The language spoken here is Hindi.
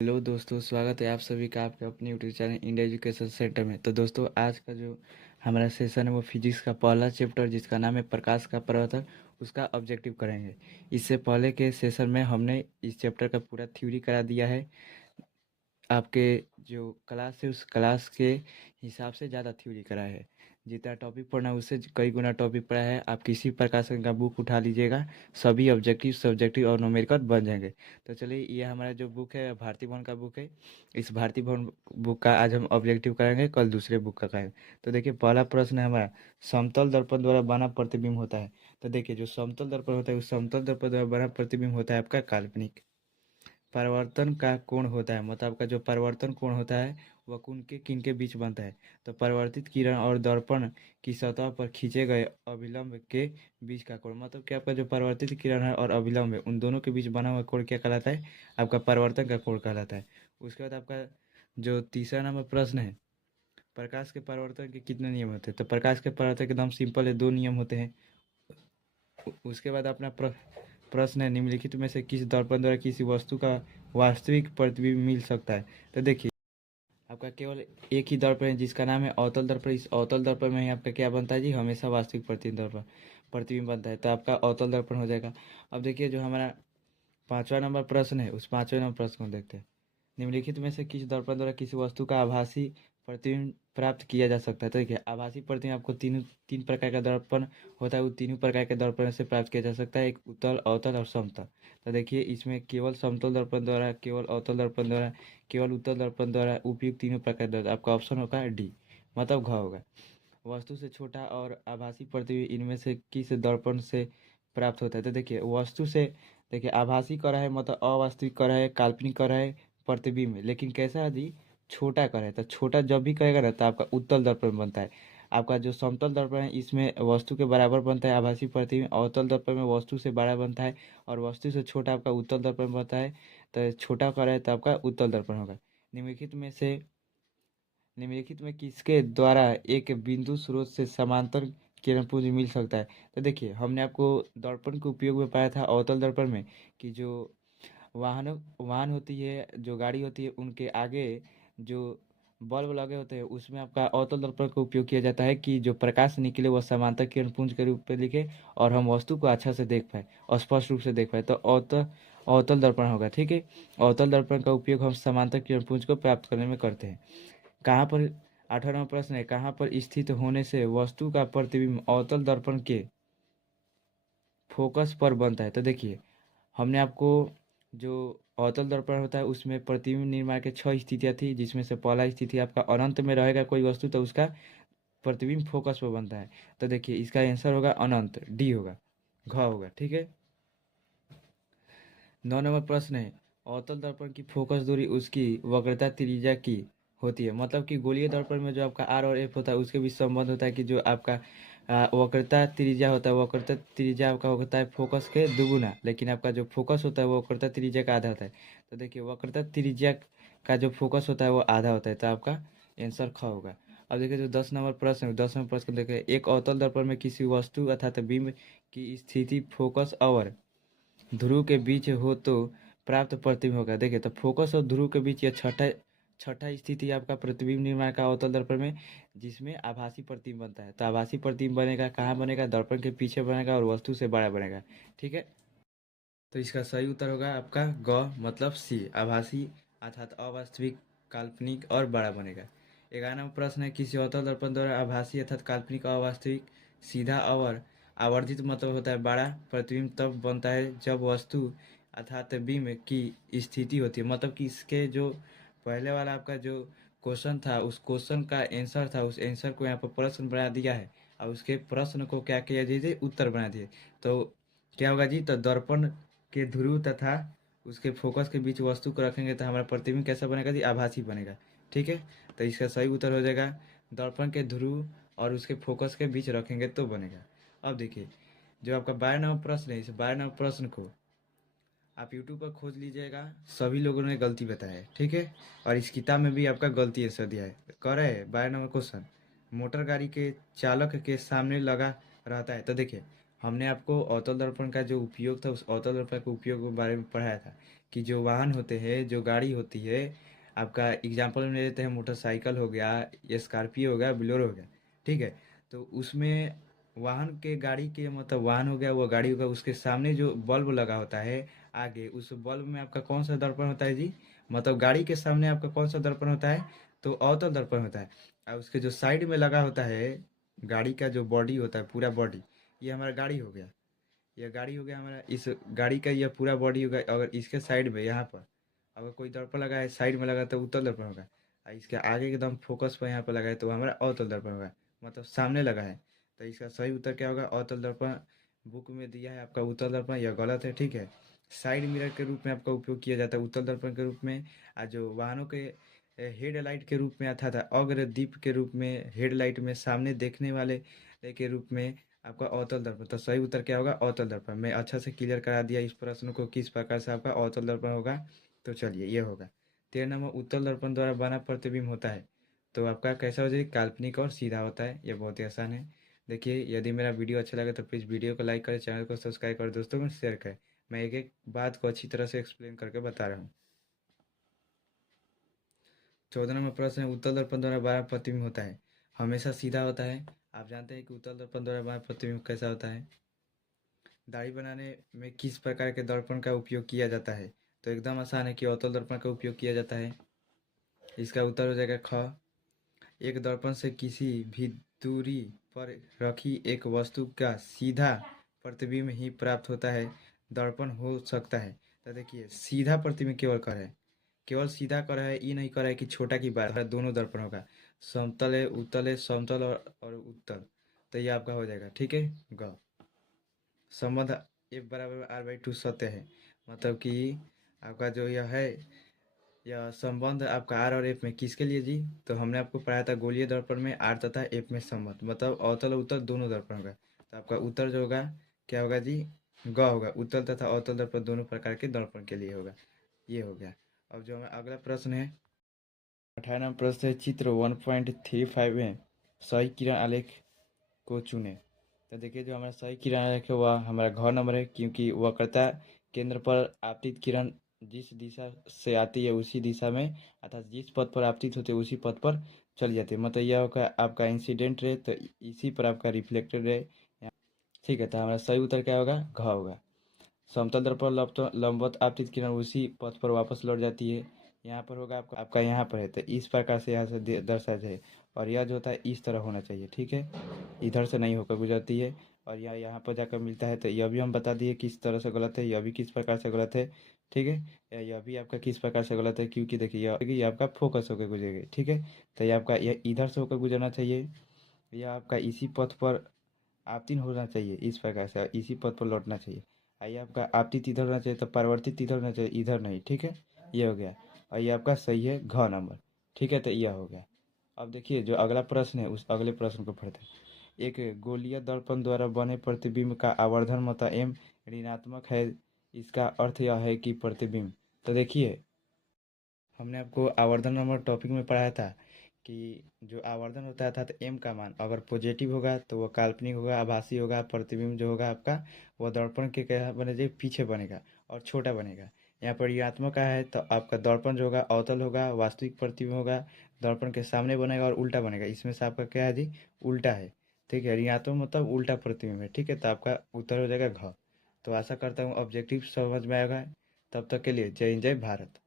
हेलो दोस्तों, स्वागत है आप सभी का आपके अपने YouTube channel India education centre में। तो दोस्तों, आज का जो हमारा सेशन है वो फिजिक्स का पहला चैप्टर जिसका नाम है प्रकाश का प्रवर्तन, उसका ऑब्जेक्टिव करेंगे। इससे पहले के सेशन में हमने इस चैप्टर का पूरा थ्योरी करा दिया है। आपके जो क्लास है उस क्लास के हिसाब से ज़्यादा थ्योरी करा है। जितना टॉपिक पढ़ना है उससे कई गुना टॉपिक पढ़ा है। आप किसी प्रकार से का बुक उठा लीजिएगा, सभी ऑब्जेक्टिव सब्जेक्टिव और न्यूमेरिकल बन जाएंगे। तो चलिए, ये हमारा जो बुक है भारती भवन का बुक है। इस भारती भवन बुक का आज हम ऑब्जेक्टिव करेंगे, कल दूसरे बुक का करेंगे। तो देखिए, पहला प्रश्न है हमारा, समतल दर्पण द्वारा बना प्रतिबिंब होता है। तो देखिए, जो समतल दर्पण होता है उस समतल दर्पण द्वारा बना प्रतिबिंब होता है आपका काल्पनिक। परावर्तन का कोण होता है, मतलब आपका जो परावर्तन कोण होता है वह कोण के किन के बीच बनता है। तो परावर्तित किरण और दर्पण की सतह पर खींचे गए अभिलंब के बीच का कोण, मतलब कि आपका जो परावर्तित किरण है और अभिलंब है उन दोनों के बीच बना हुआ कोण क्या कहलाता है, आपका परावर्तन का कोण कहलाता है। उसके बाद आपका जो तीसरा नंबर प्रश्न है, प्रकाश के परावर्तन के कितने नियम होते हैं। तो प्रकाश के परावर्तन के एकदम सिंपल है, दो नियम होते हैं। उसके बाद अपना प्रश्न है, निम्नलिखित में से किस दर्पण द्वारा किसी वस्तु का वास्तविक प्रतिबिंब मिल सकता है। तो देखिए, आपका केवल एक ही दर्पण है जिसका नाम है अवतल दर्पण। इस अवतल दर्पण में ही आपका क्या बनता है जी, हमेशा वास्तविक प्रतिबिंब बनता है। तो आपका अवतल दर्पण हो जाएगा। अब देखिए, जो हमारा पांचवा नंबर प्रश्न है उस पांचवें नंबर प्रश्न को देखते हैं। निम्नलिखित में से किस दर्पण द्वारा किसी वस्तु का आभासी प्रतिबिंब प्राप्त किया जा सकता है। तो देखिए, आभासी प्रतिबिंब आपको तीन प्रकार का दर्पण होता है, वो तीनों प्रकार के दर्पण से प्राप्त किया जा सकता है, एक उत्तल, अवतल और समतल। तो देखिए, इसमें केवल समतल दर्पण द्वारा, केवल अवतल दर्पण द्वारा, केवल उत्तल दर्पण द्वारा उपयुक्त तीनों प्रकार दर्पण, आपका ऑप्शन होगा डी, मतलब घ होगा। वस्तु से छोटा और आभासी प्रतिबिंब इनमें से किस दर्पण से प्राप्त होता है। तो देखिए, वस्तु से, देखिए आभासी कर रहा है मतलब अवास्तविक कर रहा है, काल्पनिक कर रहा है प्रतिबिंब में, लेकिन कैसा है जी, छोटा कर रहा है। तो छोटा जब भी करेगा ना तो आपका उत्तल दर्पण बनता है। आपका जो समतल दर्पण है इसमें वस्तु के बराबर बनता है आभासी प्रतिबिंब, अवतल दर्पण में वस्तु से बड़ा बनता है और वस्तु से छोटा आपका उत्तल दर्पण बनता है। तो छोटा कर रहा है तो आपका उत्तल दर्पण होगा। निम्नलिखित में से निम्नलिखित में किसके द्वारा एक बिंदु स्रोत से समांतर किरणपुंज मिल सकता है। तो देखिए, हमने आपको दर्पण के उपयोग में पाया था अवतल दर्पण में, कि जो वाहन होती है, जो गाड़ी होती है, उनके आगे जो बल्ब लगे होते हैं उसमें आपका अवतल दर्पण का उपयोग किया जाता है कि जो प्रकाश निकले वह समांतर किरणपुंज के रूप में दिखे और हम वस्तु को अच्छा से देख पाए और स्पष्ट रूप से देख पाए। तो अवतल अवतल दर्पण होगा, ठीक है। अवतल दर्पण का उपयोग हम समांतर किरणपुंज को प्राप्त करने में करते हैं। कहाँ पर 18वां प्रश्न है, कहाँ पर स्थित होने से वस्तु का प्रतिबिंब अवतल दर्पण के फोकस पर बनता है। तो देखिए, हमने आपको जो अवतल दर्पण होता है उसमें प्रतिबिंब निर्माण के 6 स्थितियाँ थी, जिसमें से पहला स्थिति आपका अनंत में रहेगा कोई वस्तु तो उसका प्रतिबिंब फोकस पर बनता है। तो देखिए, इसका आंसर होगा अनंत, डी होगा, घ होगा, ठीक है। 9 नंबर प्रश्न है, अवतल दर्पण की फोकस दूरी उसकी वक्रता त्रिज्या की होती है। मतलब कि गोलीय दर्पण में जो आपका आर और एफ होता है उसके बीच संबंध होता है कि जो आपका वक्रता त्रिज्या होता है, वक्रता त्रिज्या आपका होता है फोकस के दुगुना, लेकिन आपका जो फोकस होता है वो वक्रता त्रिज्या का आधा होता है। तो देखिए, वक्रता त्रिज्या का जो फोकस होता है वो आधा होता है, तो आपका आंसर ख होगा। अब देखिए, जो 10 नंबर प्रश्न है 10 नंबर प्रश्न को देखिए, एक अवतल दर्पण में किसी वस्तु अर्थात बिंब की स्थिति फोकस और ध्रुव के बीच हो तो प्राप्त प्रतिबिंब होगा। देखिए, तो फोकस और ध्रुव के बीच यह छठा छठा स्थिति आपका प्रतिबिंब निर्माण का अवतल दर्पण में, जिसमें आभासी प्रतिबिंब बनता है। तो आभासी प्रतिबिंब बनेगा कहाँ बनेगा, दर्पण के पीछे बनेगा और वस्तु से बड़ा बनेगा, ठीक है। तो इसका सही उत्तर होगा आपका ग, मतलब सी, आभासी अर्थात अवास्तविक, काल्पनिक और बड़ा बनेगा। 11वां प्रश्न है, किसी अवतल दर्पण द्वारा आभासी अर्थात काल्पनिक अवास्तविक सीधा और आवर्धित मतलब होता है बड़ा प्रतिबिंब तब बनता है जब वस्तु अर्थात बिंब की स्थिति होती है। मतलब कि इसके जो पहले वाला आपका जो क्वेश्चन था उस क्वेश्चन का आंसर था, उस आंसर को यहाँ पर प्रश्न बना दिया है और उसके प्रश्न को क्या किया दीजिए, उत्तर बना दिए। तो क्या होगा जी, तो दर्पण के ध्रुव तथा उसके फोकस के बीच वस्तु को रखेंगे तो हमारा प्रतिबिंब कैसा बनेगा जी, आभासी बनेगा, ठीक है। तो इसका सही उत्तर हो जाएगा दर्पण के ध्रुव और उसके फोकस के बीच रखेंगे तो बनेगा। अब देखिए, जो आपका 12 नंबर प्रश्न है, इस 12 नंबर प्रश्न को आप यूट्यूब पर खोज लीजिएगा, सभी लोगों ने गलती बताया है, ठीक है। और इस किताब में भी आपका गलती आंसर दिया है। कह रहे हैं 12 नंबर क्वेश्चन, मोटर गाड़ी के चालक के सामने लगा रहता है। तो देखिए, हमने आपको अवतल दर्पण का जो उपयोग था उस अवतल दर्पण के उपयोग के बारे में पढ़ाया था कि जो वाहन होते हैं, जो गाड़ी होती है, आपका एग्जांपल में ले लेते हैं, मोटरसाइकिल हो गया, स्कॉर्पियो हो गया, बोलेरो हो गया, ठीक है। तो उसमें वाहन के गाड़ी के मतलब वाहन हो गया, वो गाड़ी हो गया, उसके सामने जो बल्ब लगा होता है आगे, उस बल्ब में आपका कौन सा दर्पण होता है जी? मतलब गाड़ी के सामने आपका कौन सा दर्पण होता है? तो अवतल दर्पण होता है। और उसके जो साइड में लगा होता है, गाड़ी का जो बॉडी होता है, पूरा बॉडी, ये हमारा गाड़ी हो गया। यह गाड़ी हो गया हमारा, इस गाड़ी का यह पूरा बॉडी होगा। अगर इसके साइड में यहाँ पर अगर कोई दर्पण लगा है, साइड में लगा तो उत्तल दर्पण होगा। और इसके आगे एकदम फोकस पर यहाँ पर लगा है तो हमारा अवतल दर्पण होगा, मतलब सामने लगा है। तो इसका सही उत्तर क्या होगा? अवतल दर्पण। बुक में दिया है आपका उत्तल दर्पण, यह गलत है, ठीक है। साइड मिरर के रूप में आपका उपयोग किया जाता है उत्तल दर्पण के रूप में। और जो वाहनों के हेडलाइट के रूप में आता था, अग्रदीप के रूप में, हेडलाइट में सामने देखने वाले के रूप में आपका अवतल दर्पण। तो सही उत्तर क्या होगा? अवतल दर्पण। मैं अच्छा से क्लियर करा दिया इस प्रश्न को किस प्रकार से आपका अवतल दर्पण होगा। तो चलिए ये होगा 13 नंबर। उत्तल दर्पण द्वारा बना प्रतिबिंब होता है तो आपका कैसा हो जाएगा? काल्पनिक और सीधा होता है। ये बहुत ही आसान है। देखिए, यदि मेरा वीडियो अच्छा लगे तो प्लीज़ वीडियो को लाइक करें, चैनल को सब्सक्राइब करें, दोस्तों को शेयर करें। मैं एक एक बात को अच्छी तरह से एक्सप्लेन करके बता रहा हूँ। 14 नंबर प्रश्न है, उत्तल दर्पण द्वारा बना प्रतिबिंब होता है, हमेशा सीधा होता है। आप जानते हैं कि उत्तल दर्पण द्वारा बना प्रतिबिंब कैसा होता है? दाढ़ी बनाने में किस प्रकार के दर्पण का उपयोग किया जाता है? तो एकदम आसान है कि अवतल दर्पण का उपयोग किया जाता है। इसका उत्तर हो जाएगा ख। एक दर्पण से किसी भी दूरी पर रखी एक वस्तु का सीधा प्रतिबिंब ही प्राप्त होता है, दर्पण हो सकता है। तो देखिए, सीधा प्रतिबिंब केवल कर है, केवल सीधा कर है, ये नहीं कर है कि छोटा की बात है, दोनों दर्पण होगा। समतल है, समतल और उत्तल। तो ये आपका हो जाएगा, ठीक है। ग संबंध F = R/2 सत्य है। मतलब कि आपका जो यह है, यह संबंध आपका आर और एफ में किसके लिए जी? तो हमने आपको पढ़ाया था गोलीय दर्पण में आर तथा एफ में संबंध, मतलब अवतल और उत्तल दोनों दर्पण होगा। तो आपका उत्तर जो होगा क्या होगा जी? ग होगा। उत्तल तथा अवतल दर्पण दोनों प्रकार के दर्पण के लिए होगा। ये हो गया। अब जो हमारा अगला प्रश्न है, 18 नंबर प्रश्न है, चित्र 1.35 में सही किरण आलेख को चुने। तो देखिए, जो हमारा सही किरण आलेख है वह हमारा घ नंबर है, क्योंकि वक्रता केंद्र पर आपतित किरण जिस दिशा से आती है उसी दिशा में, अर्थात जिस पथ पर आपतित होते है उसी पथ पर चली जाती है। मतलब यह होगा आपका इंसिडेंट रे, तो इसी पर आपका रिफ्लेक्टेड रे। ठीक है, तो हमारा सही उत्तर क्या होगा? घ होगा। समतल दर्पण लंबवत आपतित किरण उसी पथ पर वापस लौट जाती है। यहाँ पर होगा आपका यहाँ पर है, तो इस प्रकार से यहाँ से दर्शाया जाए। और यह जो होता है इस तरह होना चाहिए, ठीक है, इधर से नहीं होकर गुजरती है। और यह यहाँ पर जाकर मिलता है, तो यह भी हम बता दिए किस तरह से गलत है, यह भी किस प्रकार से गलत है, ठीक है। यह भी आपका किस प्रकार से गलत है, क्योंकि देखिए ये आपका फोकस होकर गुजरेगी, ठीक है। तो ये आपका यह इधर से होकर गुजरना चाहिए, यह आपका इसी पथ पर आपतित होना चाहिए, इस प्रकार से इसी पथ पर लौटना चाहिए। आइए, आपका आपतित इधर होना चाहिए तो परिवर्तित इधर होना चाहिए, इधर नहीं, ठीक है। ये हो गया। और ये आपका सही है, घ नंबर, ठीक है। तो यह हो गया। अब देखिए, जो अगला प्रश्न है उस अगले प्रश्न को पढ़ते हैं। एक गोलीय दर्पण द्वारा बने प्रतिबिंब का आवर्धन मता m ऋणात्मक है, इसका अर्थ यह है कि प्रतिबिंब। तो देखिए, हमने आपको आवर्धन नंबर टॉपिक में पढ़ाया था कि जो आवर्धन होता है, अर्थात एम का मान अगर पॉजिटिव होगा तो वह काल्पनिक होगा, आभासी होगा। प्रतिबिंब जो होगा आपका, वह दर्पण के क्या बनेगा? पीछे बनेगा और छोटा बनेगा। यहाँ पर ऋणात्मक का है तो आपका दर्पण जो होगा अवतल होगा, वास्तविक प्रतिबिंब होगा दर्पण के सामने बनेगा और उल्टा बनेगा। इसमें से आपका क्या है जी? उल्टा है, ठीक है। ऋणात्मक मतलब उल्टा प्रतिबिंब है, ठीक है। तो आपका उत्तर हो जाएगा घ। तो आशा करता हूँ ऑब्जेक्टिव समझ में आएगा। तब तक के लिए जय हिंद, जय भारत।